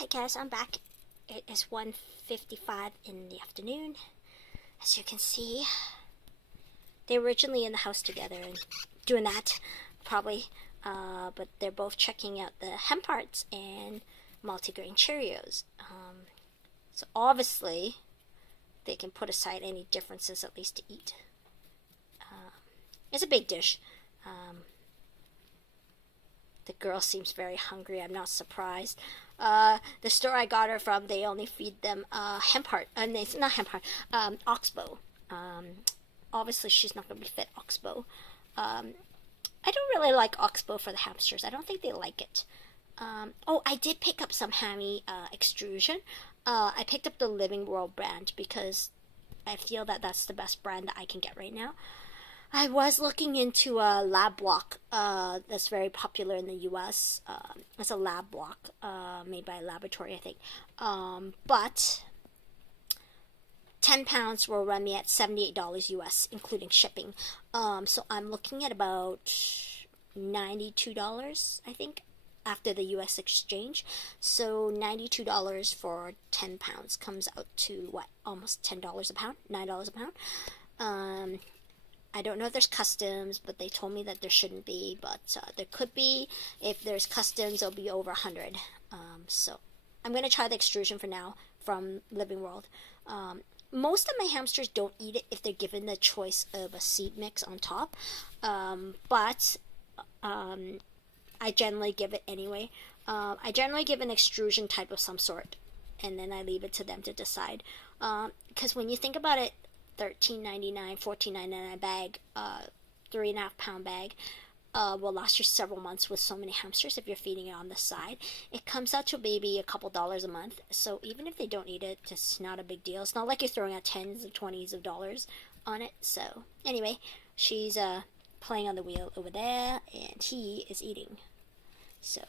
Hi guys, I'm back. It is 1:55 in the afternoon. As you can see, they were originally in the house together and doing that, probably. But they're both checking out the hemp hearts and multigrain Cheerios. So obviously, they can put aside any differences at least to eat. It's a big dish. The girl seems very hungry. I'm not surprised. The store I got her from, they only feed them hemp heart. It's not hemp heart. Oxbow. Obviously, she's not going to be fed oxbow. I don't really like oxbow for the hamsters. I don't think they like it. Oh, I did pick up some Hammie extrusion. I picked up the Living World brand because I feel that that's the best brand that I can get right now. I was looking into a lab block that's very popular in the US. It's a lab block made by a laboratory, I think. But 10 pounds will run me at $78 US, including shipping. So I'm looking at about $92, I think, after the US exchange. So $92 for 10 pounds comes out to what? Almost $10 a pound? $9 a pound? I don't know if there's customs, but they told me that there shouldn't be, but there could be. If there's customs, it'll be over 100. So I'm going to try the extrusion for now from Living World. Most of my hamsters don't eat it if they're given the choice of a seed mix on top, but I generally give it anyway. I generally give an extrusion type of some sort, and then I leave it to them to decide. Because when you think about it, $13.99, $14.99 bag, 3.5 pound bag, will last you several months with so many hamsters if you're feeding it on the side. It comes out to maybe a couple dollars a month, so even if they don't eat it, it's not a big deal. It's not like you're throwing out tens of $20s of dollars on it. So anyway, she's playing on the wheel over there, and he is eating. So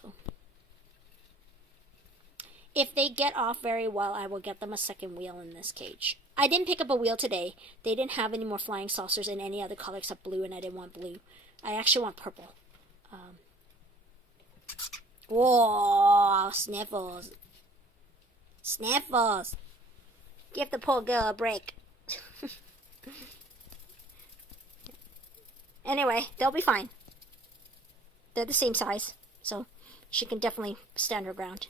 if they get off very well, I will get them a second wheel in this cage. I didn't pick up a wheel today. They didn't have any more flying saucers in any other color except blue, and I didn't want blue. I actually want purple. Whoa, Sniffles. Sniffles. Give the poor girl a break. Anyway, they'll be fine. They're the same size, so she can definitely stand her ground.